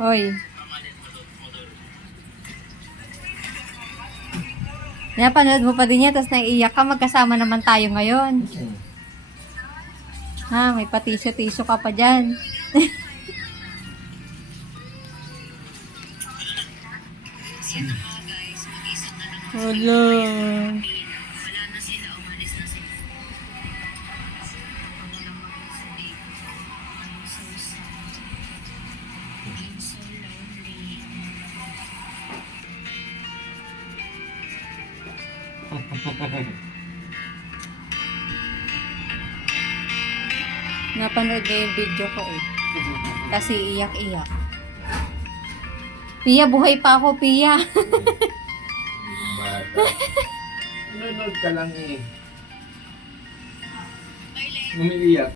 Hoy. Napanood mo pa din yan, tapos naiiyak ka, magkasama naman tayo ngayon. Ha, may patisyo-tisyo ka pa dyan. Hello. Napanood niya yung video ko eh. Kasi iyak-iyak. Pia, buhay pa ako, Pia. Bata. Nanonood ka lang eh. Umiiyak.